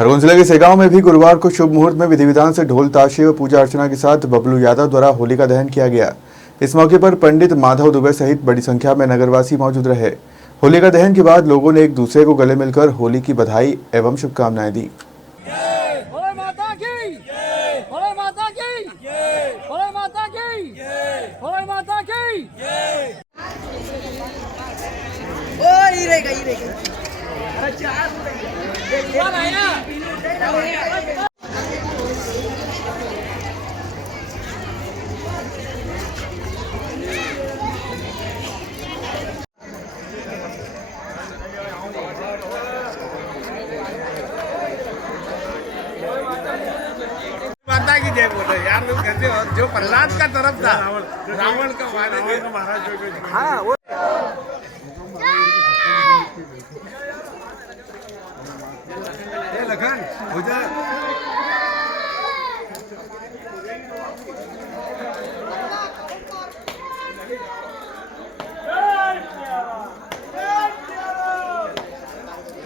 खरगोन जिले के सेगांव में भी गुरुवार को शुभ मुहूर्त में विधि विधान से ढोल ताशे और पूजा अर्चना के साथ बबलू यादव द्वारा होली का दहन किया गया। इस मौके पर पंडित माधव दुबे सहित बड़ी संख्या में नगरवासी मौजूद रहे। होली का दहन के बाद लोगों ने एक दूसरे को गले मिलकर होली की बधाई एवं शुभकामनाएं दी। माता की जय बोलो यार, लोग कहते हो जो प्रहलाद का तरफ था, रावण का महाराज हाँ वो लखन हो जा।